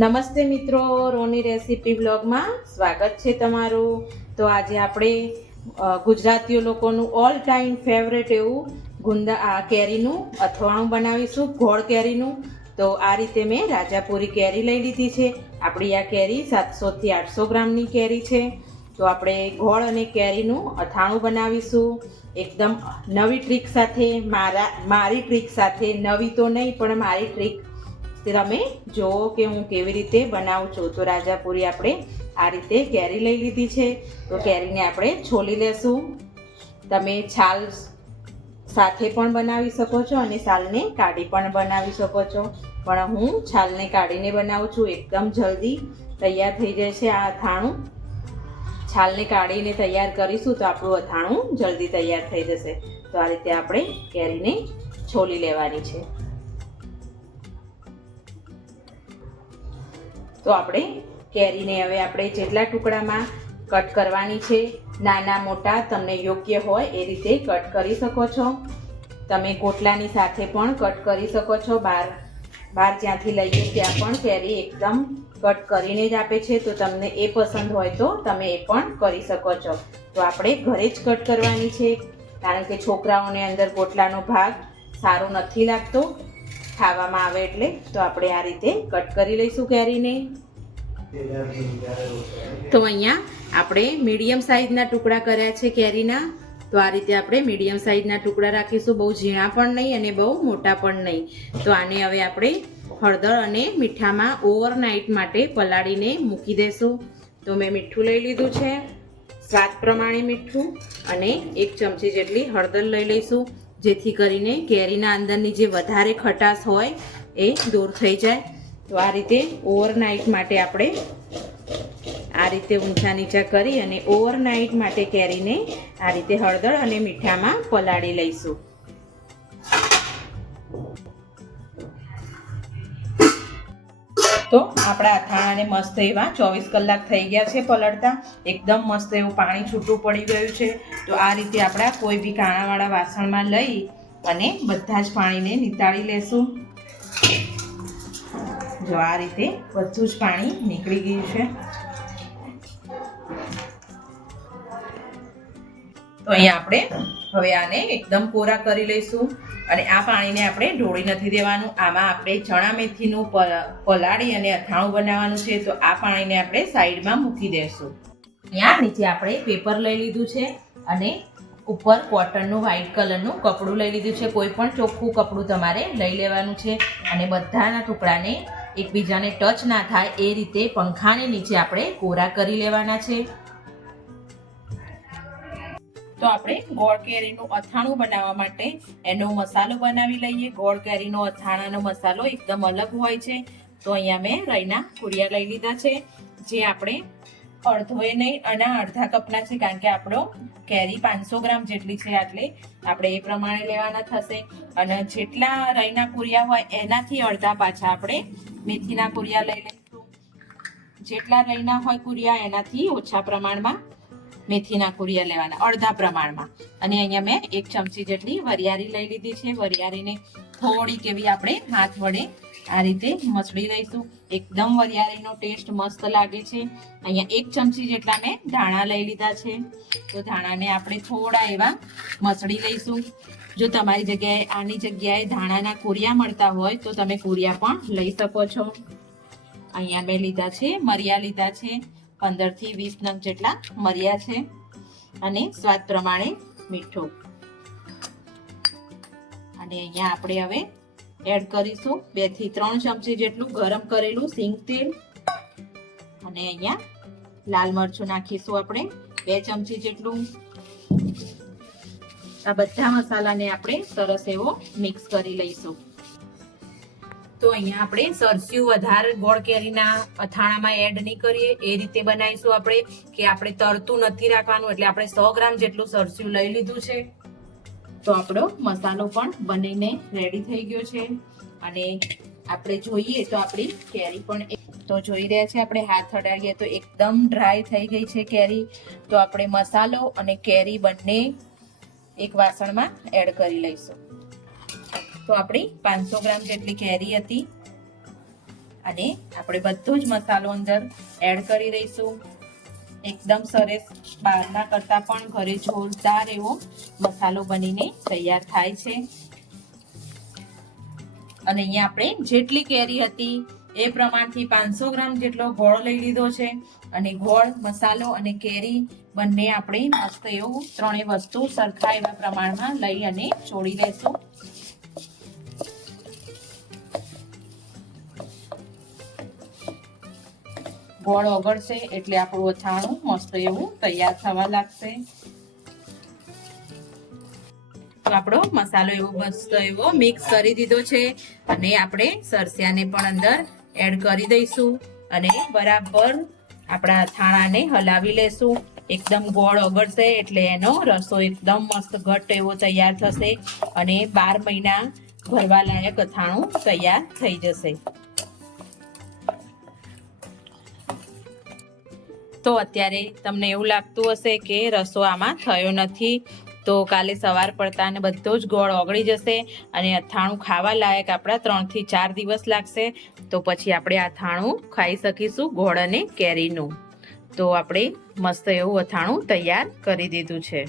નમસ્તે મિત્રો, રોની રેસીપી બ્લોગમાં સ્વાગત છે તમારું। તો આજે આપણે ગુજરાતીઓ લોકોનું ઓલ ટાઈમ ફેવરેટ એવું કેરીનું અથાણું બનાવીશું, ગોળ કેરીનું। તો આ રીતે મેં રાજાપુરી કેરી લઈ લીધી છે। આપણી આ કેરી 700 થી 800 ગ્રામની કેરી છે। તો આપણે ગોળ અને કેરીનું અથાણું બનાવીશું એકદમ નવી ટ્રીક સાથે। મારી ટ્રીક સાથે, નવી તો નહીં પણ મારી ટ્રીક તમે જુઓ કે હું કેવી રીતે બનાવું છું। તો રાજાપુરી આપણે આ રીતે કેરી લઈ લીધી છે। તો કેરીને આપણે છોલી લેશું। તમે છાલ સાથે પણ બનાવી શકો છો અને છાલને કાઢી પણ બનાવી શકો છો, પણ હું છાલને કાઢીને બનાવું છું। એકદમ જલ્દી તૈયાર થઈ જાય છે આ અથાણું। છાલને કાઢીને તૈયાર કરીશું તો આપણું અથાણું જલ્દી તૈયાર થઈ જશે। તો આ રીતે આપણે કેરીને છોલી લેવાની છે। તો આપણે કેરીને હવે આપણે જેટલા ટુકડામાં કટ કરવાની છે, નાના મોટા તમને યોગ્ય હોય એ રીતે કટ કરી શકો છો। તમે ગોટલાની સાથે પણ કટ કરી શકો છો। બહાર જ્યાંથી લઈએ ત્યાં પણ કેરી એકદમ કટ કરીને જ આપે છે। તો તમને એ પસંદ હોય તો તમે એ પણ કરી શકો છો। તો આપણે ઘરે જ કટ કરવાની છે, કારણ કે છોકરાઓને અંદર ગોટલાનો ભાગ સારો નથી લાગતો ખાવામાં આવે એટલે। તો આપણે આ રીતે કટ કરી લઈશું કેરીને। તો અહીંયા આપણે મીડિયમ સાઈઝના ટુકડા કર્યા છે કેરીના। તો આ રીતે આપણે મીડિયમ સાઈઝના ટુકડા રાખીશું, બહુ ઝીણા પણ નહીં અને બહુ મોટા પણ નહીં। તો આને હવે આપણે હળદર અને મીઠામાં ઓવરનાઇટ માટે પલાળીને મૂકી દેશું। તો મેં મીઠું લઈ લીધું છે, સ્વાદ પ્રમાણે મીઠું, અને 1 ચમચી જેટલી હળદર લઈ લઈશું, જેથી કરીને કેરીના અંદરની જે વધારે ખટાશ હોય એ દૂર થઈ જાય। તો આ રીતે ઓવરનાઇટ માટે આપણે આ રીતે ઊંચા નીચા કરી અને ઓવરનાઇટ માટે કેરીને આ રીતે હળદર અને મીઠામાં પલાળી લઈશું। તો આપણા અથાણાને મસ્ત એવા 24 કલાક થઈ ગયા છે પલળતા, એકદમ મસ્ત એવું પાણી છૂટું પડી ગયું છે। તો આ રીતે આપણા કોઈ બી કાણાવાળા વાસણમાં લઈ અને બધા જ પાણીને નિતાળી લેશું। જો આ રીતે બધું જ પાણી નીકળી ગયું છે। તો અહીંયા આપણે હવે આને એકદમ કોરા કરી લઈશું, અને આ પાણીને આપણે ઢોળી નથી દેવાનું। આમાં આપણે ચણા મેથીનું પલાળી અને અથાણું બનાવવાનું છે। તો આ પાણીને આપણે સાઈડમાં મૂકી દઈશું। અહીંયા નીચે આપણે પેપર લઈ લીધું છે અને ઉપર કોટનનું વ્હાઈટ કલરનું કપડું લઈ લીધું છે। કોઈ પણ ચોખ્ખું કપડું તમારે લઈ લેવાનું છે, અને બધાના ટુકડાને એકબીજાને ટચ ના થાય એ રીતે પંખાને નીચે આપણે કોરા કરી લેવાના છે। તો આપણે ગોળ કેરીનું અથાણું બનાવવા માટે એનો મસાલો બનાવી લઈએ। ગોળ કેરીનો અથાણાનો મસાલો એકદમ અલગ હોય છે। તો અહીંયા મેં રાઈના કુરિયા લઈ લીધા છે, જે આપણે અડધોએ નહીં અને અડધા કપના છે, કારણ કે આપણો કેરી 500 ગ્રામ જેટલી છે, એટલે આપણે એ પ્રમાણે લેવાના થશે। અને જેટલા રાઈના કુરિયા હોય એનાથી અડધા પાછા આપણે મેથીના કુરિયા લઈ લઈશું। જેટલા રાઈના હોય કુરિયા એનાથી ઓછા પ્રમાણમાં મેથીના કુરિયા લેવાના, અડધા પ્રમાણમાં। અને અહીંયા મેં 1 ચમચી જેટલી વરિયાળી લઈ લીધી છે। વરિયાળીને થોડીક એવી આપણે હાથ વડે આ રીતે મસળી લઈશું। એકદમ વરિયાળીનો ટેસ્ટ મસ્ત લાગે છે। અહીંયા 1 ચમચી જેટલા મેં ધાણા લઈ લીધા છે। તો ધાણાને આપણે થોડા એવા મસળી લઈશું। જો તમારી જગ્યાએ આની જગ્યાએ ધાણાના કુરિયા મળતા હોય તો તમે કુરિયા પણ લઈ શકો છો। અહીંયા મેં લીધા છે મરિયા લીધા છે, 15 થી 20 નંગ જેટલા મરિયા છે, અને સ્વાદ પ્રમાણે મીઠું। અને અહીંયા આપણે હવે એડ કરીશું 2 થી 3 ચમચી જેટલું ગરમ કરેલું સિંગ તેલ, અને અહીંયા લાલ મરચું નાખીશું આપણે 2 ચમચી જેટલું। આ બધા મસાલાને આપણે સરસ એવો મિક્સ કરી લઈશું। તો અહીંયા આપણે સરસ્યું વધારે ગોળ કેરીના અથાણામાં એડ નહીં કરીએ, એ રીતે બનાવીશું આપણે, કે આપણે તરતું નથી રાખવાનું। એટલે આપણે 100 ગ્રામ જેટલું સરસ્યું લઈ લીધું છે। તો આપણો મસાલો પણ બનીને રેડી થઈ ગયો છે, અને આપણે જોઈએ તો આપણી કેરી પણ તો જોઈ રહ્યા છે આપણે હાથ અડાડીએ તો એકદમ ડ્રાય થઈ ગઈ છે કેરી। તો આપણે મસાલો અને કેરી બંને એક વાસણમાં એડ કરી લઈશું। તો આપણી 500 ગ્રામ જેટલી કેરી હતી, અને આપણે બધો જ મસાલો અંદર એડ કરી દઈશું. એકદમ સરસ બહારના કરતા પણ ઘરે જોરદાર એવો મસાલો બનીને તૈયાર થાય છે. અને અહીંયા આપણે જેટલી કેરી હતી એ પ્રમાણથી 500 ગ્રામ જેટલો ગોળ લઈ લીધો છે. અને ગોળ, મસાલો અને કેરી બંને આપણે મસ્ત એવું ત્રણેય વસ્તુ સરખા એવા પ્રમાણમાં લઈ અને ચોળી લેશું. ગોળ ઓગળશે એટલે આપણું અથાણું મસ્ત એવું તૈયાર થવા લાગશે. તો આપણો મસાલો એવો મસ્ત એવો મિક્સ કરી દીધો છે અને આપણે સરસિયાને પણ અંદર એડ કરી દઈશું અને બરાબર આપણા અથાણાને હલાવી લેશું. એકદમ ગોળ ઓગળશે એટલે એનો રસો એકદમ મસ્ત ઘટ્ટ એવો તૈયાર થશે અને 12 મહિના ભરવા લાયક અથાણું તૈયાર થઈ જશે. તો અત્યારે તમને એવું લાગતું હશે કે રસો આમાં થયો નથી, તો કાલે સવાર પડતા ને બધો જ ગોળ ઓગળી જશે અને અથાણું ખાવા લાયક આપણા 3 થી 4 દિવસ લાગશે. તો પછી આપણે અથાણું ખાઈ શકીશું ગોળ અને કેરીનું. તો આપણે મસ્ત એવું અથાણું તૈયાર કરી દીધું છે.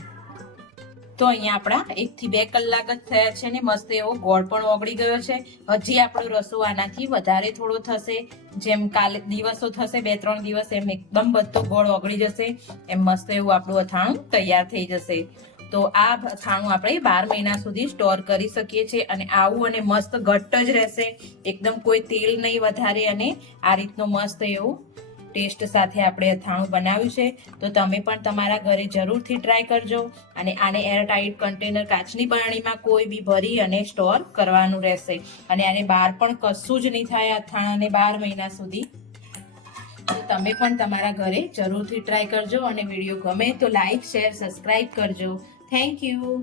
તો અહીંયા આપણા 1 થી 2 કલાક જ થયા છે ને મસ્ત એવો ગોળ પણ ઓગળી ગયો છે. હજી આપણો રસો આનાથી વધારે થોડો થશે. જેમ કાલે દિવસો થશે 2-3 દિવસ એમ એકદમ બધો ગોળ ઓગળી જશે, એમ મસ્ત એવું આપણું અથાણું તૈયાર થઈ જશે. તો આ અથાણું આપણે 12 મહિના સુધી સ્ટોર કરી શકીએ છીએ અને આવું અને મસ્ત ઘટ્ટ જ રહેશે. એકદમ કોઈ તેલ નહીં વધારે અને આ રીતનું મસ્ત એવું ટેસ્ટ સાથે આપણે અથાણું બનાવ્યું છે. તો તમે પણ તમારા ઘરે જરૂરથી ટ્રાય કરજો અને આને એરટાઇટ કન્ટેનર કાચની બરણીમાં કોઈ બી ભરી અને સ્ટોર કરવાનું રહેશે અને આને બહાર પણ કશું જ નહીં થાય અથાણાને 12 મહિના સુધી. તો તમે પણ તમારા ઘરે જરૂરથી ટ્રાય કરજો અને વિડીયો ગમે તો લાઈક, શેર, સબસ્ક્રાઇબ કરજો. Thank you.